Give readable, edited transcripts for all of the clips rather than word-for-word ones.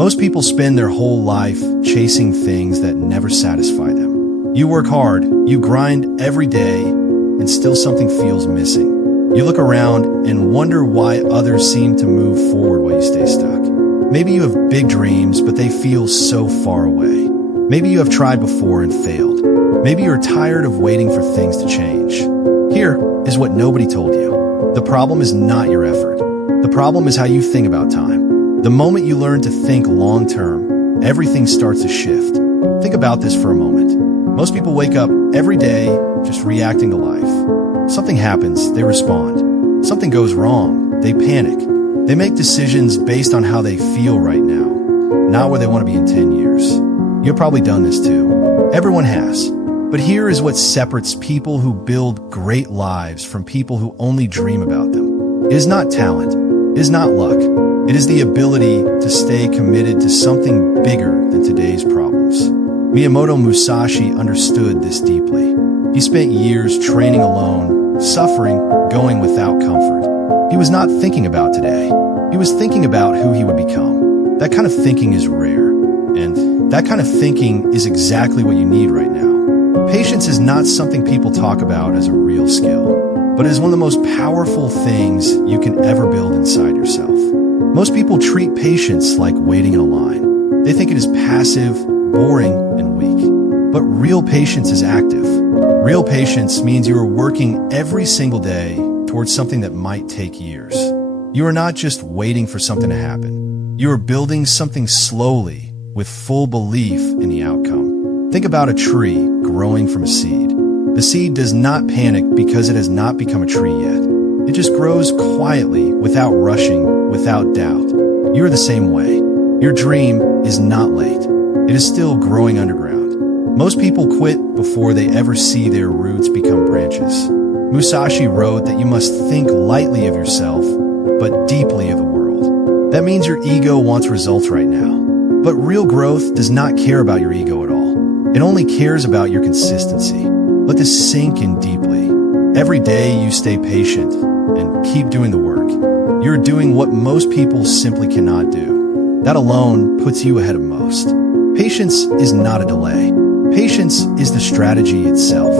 Most people spend their whole life chasing things that never satisfy them. You work hard, you grind every day, and still something feels missing. You look around and wonder why others seem to move forward while you stay stuck. Maybe you have big dreams, but they feel so far away. Maybe you have tried before and failed. Maybe you're tired of waiting for things to change. Here is what nobody told you. The problem is not your effort. The problem is how you think about time. The moment you learn to think long-term, everything starts to shift. Think about this for a moment. Most people wake up every day just reacting to life. Something happens, they respond. Something goes wrong, they panic. They make decisions based on how they feel right now, not where they want to be in 10 years. You've probably done this too. Everyone has. But here is what separates people who build great lives from people who only dream about them. It is not talent. It is not luck. It is the ability to stay committed to something bigger than today's problems. Miyamoto Musashi understood this deeply. He spent years training alone, suffering, going without comfort. He was not thinking about today. He was thinking about who he would become. That kind of thinking is rare, and that kind of thinking is exactly what you need right now. Patience is not something people talk about as a real skill, but it is one of the most powerful things you can ever build inside yourself. Most people treat patience like waiting in a line. They think it is passive, boring, and weak. But real patience is active. Real patience means you are working every single day towards something that might take years. You are not just waiting for something to happen. You are building something slowly with full belief in the outcome. Think about a tree growing from a seed. The seed does not panic because it has not become a tree yet. It just grows quietly, without rushing, without doubt. You are the same way. Your dream is not late. It is still growing underground. Most people quit before they ever see their roots become branches. Musashi wrote that you must think lightly of yourself, but deeply of the world. That means your ego wants results right now. But real growth does not care about your ego at all. It only cares about your consistency. Let this sink in deeply. Every day you stay patient and keep doing the work. You're doing what most people simply cannot do. That alone puts you ahead of most. Patience is not a delay. Patience is the strategy itself,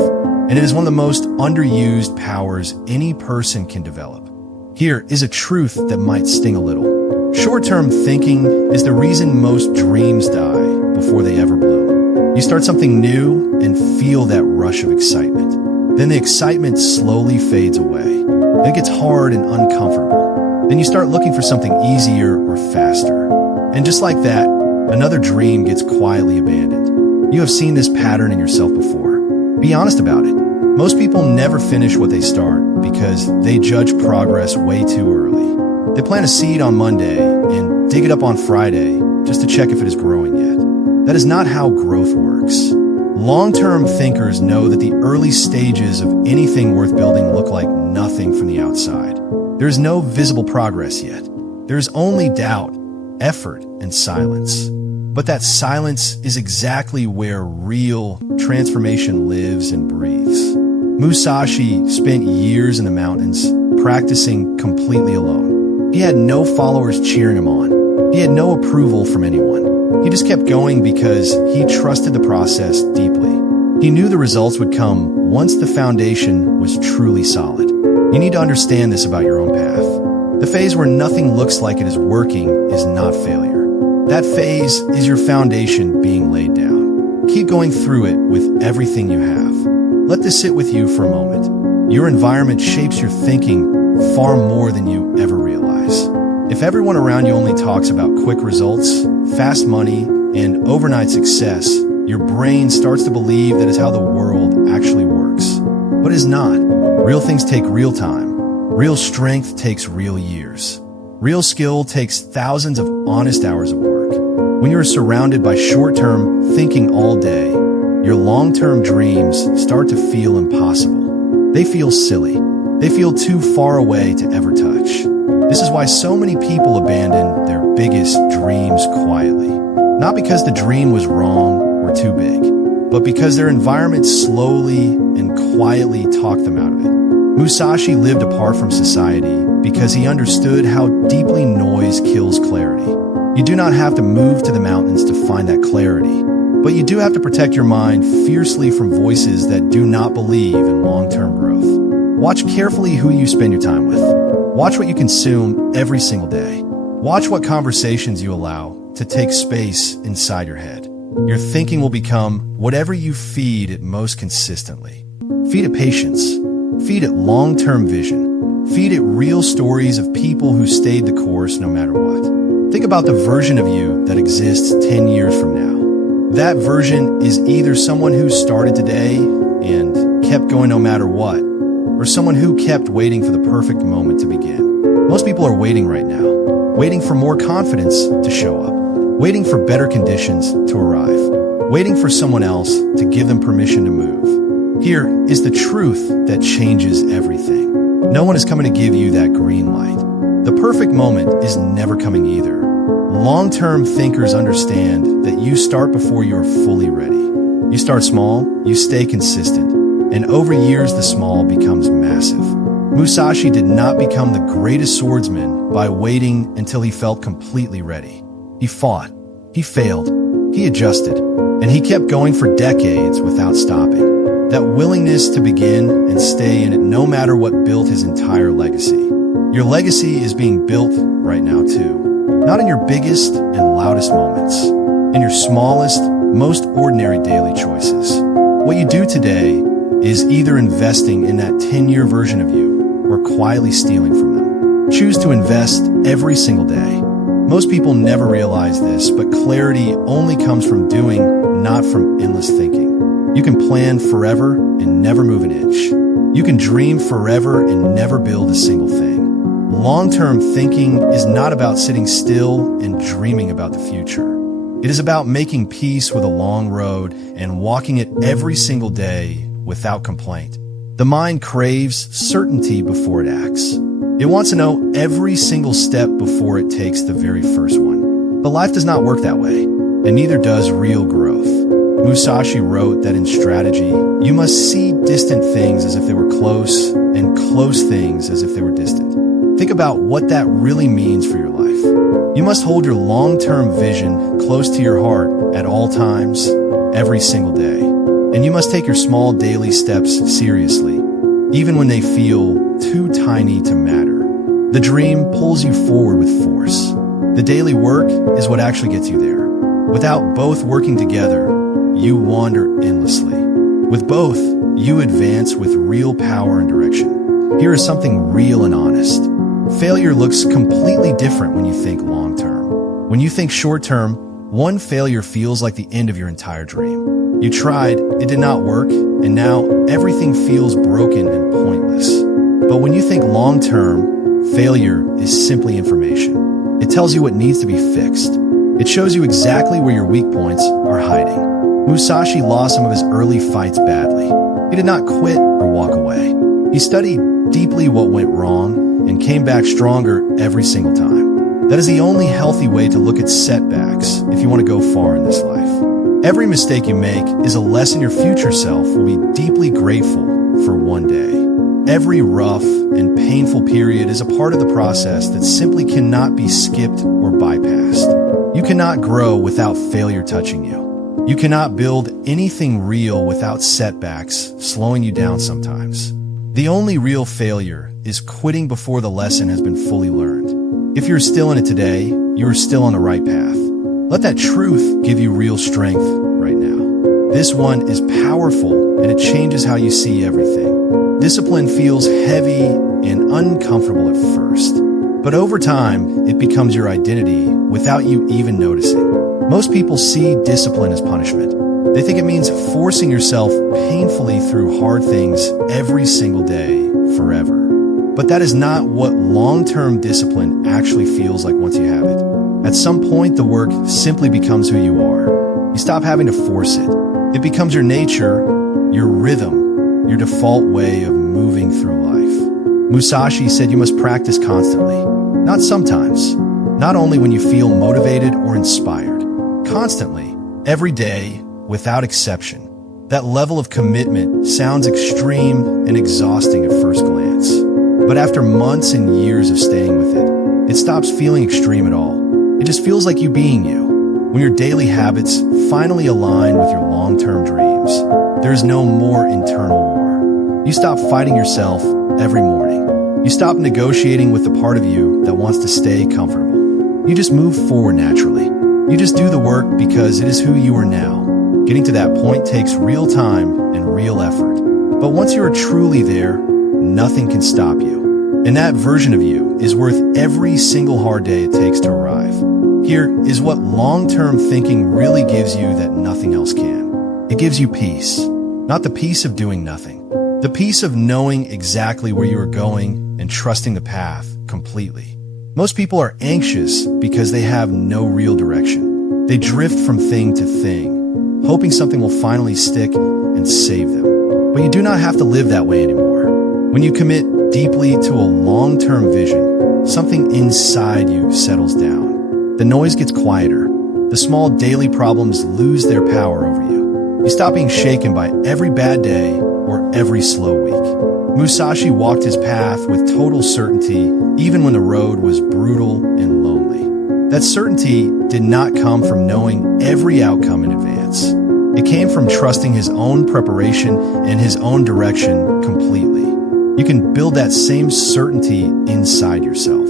and it is one of the most underused powers any person can develop. Here is a truth that might sting a little. Short-term thinking is the reason most dreams die before they ever bloom. You start something new and feel that rush of excitement. Then the excitement slowly fades away. Then it gets hard and uncomfortable. Then you start looking for something easier or faster. And just like that, another dream gets quietly abandoned. You have seen this pattern in yourself before. Be honest about it. Most people never finish what they start because they judge progress way too early. They plant a seed on Monday and dig it up on Friday just to check if it is growing yet. That is not how growth works. Long-term thinkers know that the early stages of anything worth building look like nothing from the outside. There is no visible progress yet. There is only doubt, effort, and silence. But that silence is exactly where real transformation lives and breathes. Musashi spent years in the mountains, practicing completely alone. He had no followers cheering him on. He had no approval from anyone. He just kept going because he trusted the process deeply. He knew the results would come once the foundation was truly solid. You need to understand this about your own path. The phase where nothing looks like it is working is not failure. That phase is your foundation being laid down. Keep going through it with everything you have. Let this sit with you for a moment. Your environment shapes your thinking far more than you ever realize. If everyone around you only talks about quick results, fast money, and overnight success, your brain starts to believe that is how the world actually works. But it is not. Real things take real time. Real strength takes real years. Real skill takes thousands of honest hours of work. When you are surrounded by short-term thinking all day, your long-term dreams start to feel impossible. They feel silly. They feel too far away to ever touch. This is why so many people abandon their biggest dreams quietly. Not because the dream was wrong or too big, but because their environment slowly and quietly talked them out of it. Musashi lived apart from society because he understood how deeply noise kills clarity. You do not have to move to the mountains to find that clarity, but you do have to protect your mind fiercely from voices that do not believe in long-term growth. Watch carefully who you spend your time with. Watch what you consume every single day. Watch what conversations you allow to take space inside your head. Your thinking will become whatever you feed it most consistently. Feed it patience. Feed it long-term vision. Feed it real stories of people who stayed the course no matter what. Think about the version of you that exists 10 years from now. That version is either someone who started today and kept going no matter what, or someone who kept waiting for the perfect moment to begin. Most people are waiting right now, waiting for more confidence to show up, waiting for better conditions to arrive, waiting for someone else to give them permission to move. Here is the truth that changes everything. No one is coming to give you that green light. The perfect moment is never coming either. Long-term thinkers understand that you start before you are fully ready. You start small, you stay consistent, and over years the small becomes massive. Musashi did not become the greatest swordsman by waiting until he felt completely ready. He fought, he failed, he adjusted, and he kept going for decades without stopping. That willingness to begin and stay in it no matter what built his entire legacy. Your legacy is being built right now too. Not in your biggest and loudest moments, in your smallest, most ordinary daily choices. What you do today is either investing in that 10-year version of you or quietly stealing from them. Choose to invest every single day. Most people never realize this, but clarity only comes from doing, not from endless thinking. You can plan forever and never move an inch. You can dream forever and never build a single thing. Long-term thinking is not about sitting still and dreaming about the future. It is about making peace with a long road and walking it every single day without complaint. The mind craves certainty before it acts. It wants to know every single step before it takes the very first one. But life does not work that way, and neither does real growth. Musashi wrote that in strategy, you must see distant things as if they were close, and close things as if they were distant. Think about what that really means for your life. You must hold your long-term vision close to your heart at all times, every single day. And you must take your small daily steps seriously, even when they feel too tiny to matter. The dream pulls you forward with force. The daily work is what actually gets you there. Without both working together, you wander endlessly. With both, you advance with real power and direction. Here is something real and honest. Failure looks completely different when you think long-term. When you think short-term, one failure feels like the end of your entire dream. You tried, it did not work, and now everything feels broken and pointless. But when you think long-term, failure is simply information. It tells you what needs to be fixed. It shows you exactly where your weak points are hiding. Musashi lost some of his early fights badly. He did not quit or walk away. He studied deeply what went wrong and came back stronger every single time. That is the only healthy way to look at setbacks if you want to go far in this life. Every mistake you make is a lesson your future self will be deeply grateful for one day. Every rough and painful period is a part of the process that simply cannot be skipped or bypassed. You cannot grow without failure touching you. You cannot build anything real without setbacks slowing you down sometimes. The only real failure is quitting before the lesson has been fully learned. If you're still in it today, you are still on the right path. Let that truth give you real strength right now. This one is powerful and it changes how you see everything. Discipline feels heavy and uncomfortable at first, but over time, it becomes your identity without you even noticing. Most people see discipline as punishment. They think it means forcing yourself painfully through hard things every single day, forever. But that is not what long-term discipline actually feels like once you have it. At some point, the work simply becomes who you are. You stop having to force it. It becomes your nature, your rhythm, your default way of moving through life. Musashi said you must practice constantly, not sometimes, not only when you feel motivated or inspired. Constantly, every day, without exception. That level of commitment sounds extreme and exhausting at first glance. But after months and years of staying with it, it stops feeling extreme at all. It just feels like you being you. When your daily habits finally align with your long-term dreams, there's no more internal war. You stop fighting yourself every morning. You stop negotiating with the part of you that wants to stay comfortable. You just move forward naturally. You just do the work because it is who you are now. Getting to that point takes real time and real effort. But once you are truly there, nothing can stop you. And that version of you is worth every single hard day it takes to arrive. Here is what long-term thinking really gives you that nothing else can. It gives you peace. Not the peace of doing nothing. The peace of knowing exactly where you are going and trusting the path completely. Most people are anxious because they have no real direction. They drift from thing to thing, hoping something will finally stick and save them. But you do not have to live that way anymore. When you commit deeply to a long-term vision, something inside you settles down. The noise gets quieter. The small daily problems lose their power over you. You stop being shaken by every bad day or every slow week. Musashi walked his path with total certainty, even when the road was brutal and lonely. That certainty did not come from knowing every outcome in advance. It came from trusting his own preparation and his own direction completely. You can build that same certainty inside yourself.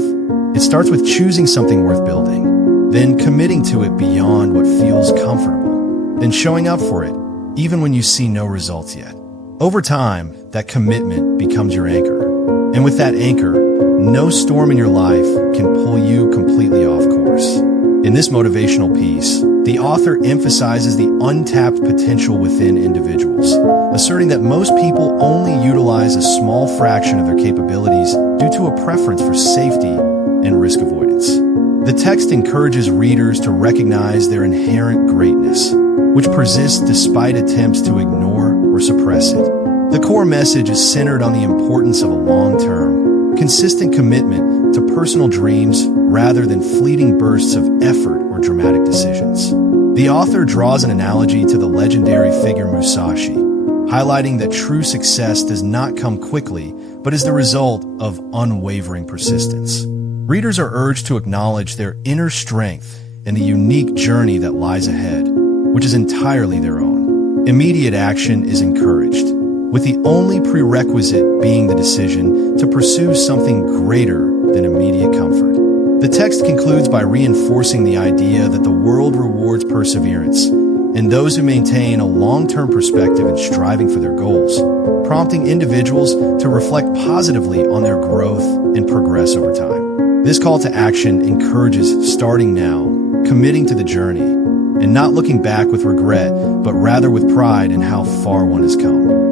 It starts with choosing something worth building, then committing to it beyond what feels comfortable, then showing up for it, even when you see no results yet. Over time, that commitment becomes your anchor. And with that anchor, no storm in your life can pull you completely off course. In this motivational piece, the author emphasizes the untapped potential within individuals, asserting that most people only utilize a small fraction of their capabilities due to a preference for safety and risk avoidance. The text encourages readers to recognize their inherent greatness, which persists despite attempts to ignore or suppress it. The core message is centered on the importance of a long-term, consistent commitment to personal dreams rather than fleeting bursts of effort or dramatic decisions. The author draws an analogy to the legendary figure Musashi, highlighting that true success does not come quickly, but is the result of unwavering persistence. Readers are urged to acknowledge their inner strength and the unique journey that lies ahead, which is entirely their own. Immediate action is encouraged, with the only prerequisite being the decision to pursue something greater than immediate comfort. The text concludes by reinforcing the idea that the world rewards perseverance and those who maintain a long-term perspective in striving for their goals, prompting individuals to reflect positively on their growth and progress over time. This call to action encourages starting now, committing to the journey, and not looking back with regret, but rather with pride in how far one has come.